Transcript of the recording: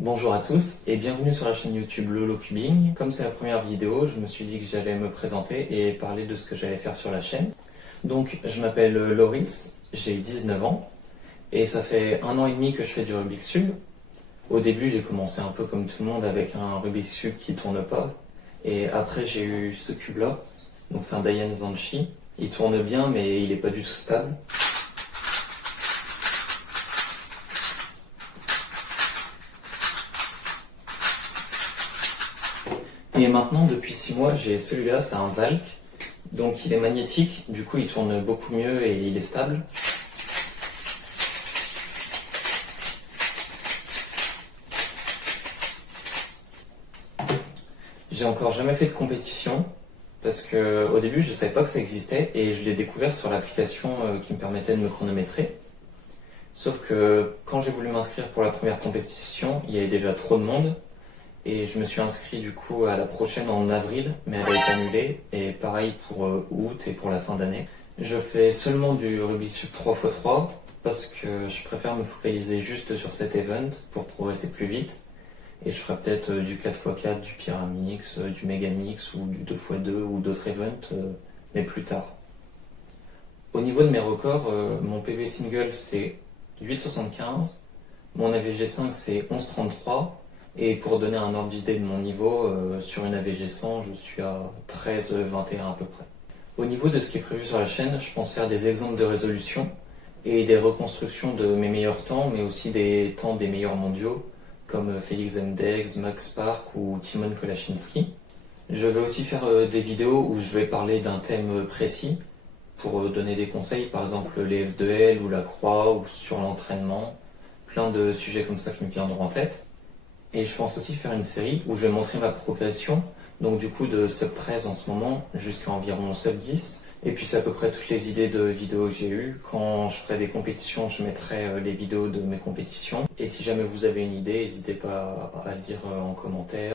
Bonjour à tous et bienvenue sur la chaîne YouTube Lolocubing. Comme c'est la première vidéo, je me suis dit que j'allais me présenter et parler de ce que j'allais faire sur la chaîne. Donc je m'appelle Loris, j'ai 19 ans et ça fait 1 an et demi que je fais du Rubik's Cube. Au début j'ai commencé un peu comme tout le monde avec un Rubik's Cube qui tourne pas et après j'ai eu ce cube là, donc c'est un Dayan Zanchi. Il tourne bien mais il n'est pas du tout stable. Et maintenant, depuis 6 mois, j'ai celui-là, c'est un Valk. Donc il est magnétique, du coup il tourne beaucoup mieux et il est stable. J'ai encore jamais fait de compétition, parce que au début je savais pas que ça existait, et je l'ai découvert sur l'application qui me permettait de me chronométrer. Sauf que quand j'ai voulu m'inscrire pour la première compétition, il y avait déjà trop de monde. Et je me suis inscrit du coup à la prochaine en avril, mais elle a été annulée. Et pareil pour août et pour la fin d'année. Je fais seulement du Rubik's Cube 3x3 parce que je préfère me focaliser juste sur cet event pour progresser plus vite. Et je ferai peut-être du 4x4, du Pyramix, du Megamix ou du 2x2 ou d'autres events, mais plus tard. Au niveau de mes records, mon PB single c'est 8,75, mon AVG5 c'est 11,33. Et pour donner un ordre d'idée de mon niveau, sur une AVG 100, je suis à 13,21 à peu près. Au niveau de ce qui est prévu sur la chaîne, je pense faire des exemples de résolution et des reconstructions de mes meilleurs temps, mais aussi des temps des meilleurs mondiaux, comme Félix Mdeix, Max Park ou Timon Kolaczynski. Je vais aussi faire des vidéos où je vais parler d'un thème précis, pour donner des conseils, par exemple les F2L ou la croix, ou sur l'entraînement, plein de sujets comme ça qui me viendront en tête. Et je pense aussi faire une série où je vais montrer ma progression, donc du coup de sub 13 en ce moment jusqu'à environ sub 10. Et puis c'est à peu près toutes les idées de vidéos que j'ai eues. Quand je ferai des compétitions, je mettrai les vidéos de mes compétitions. Et si jamais vous avez une idée, n'hésitez pas à le dire en commentaire.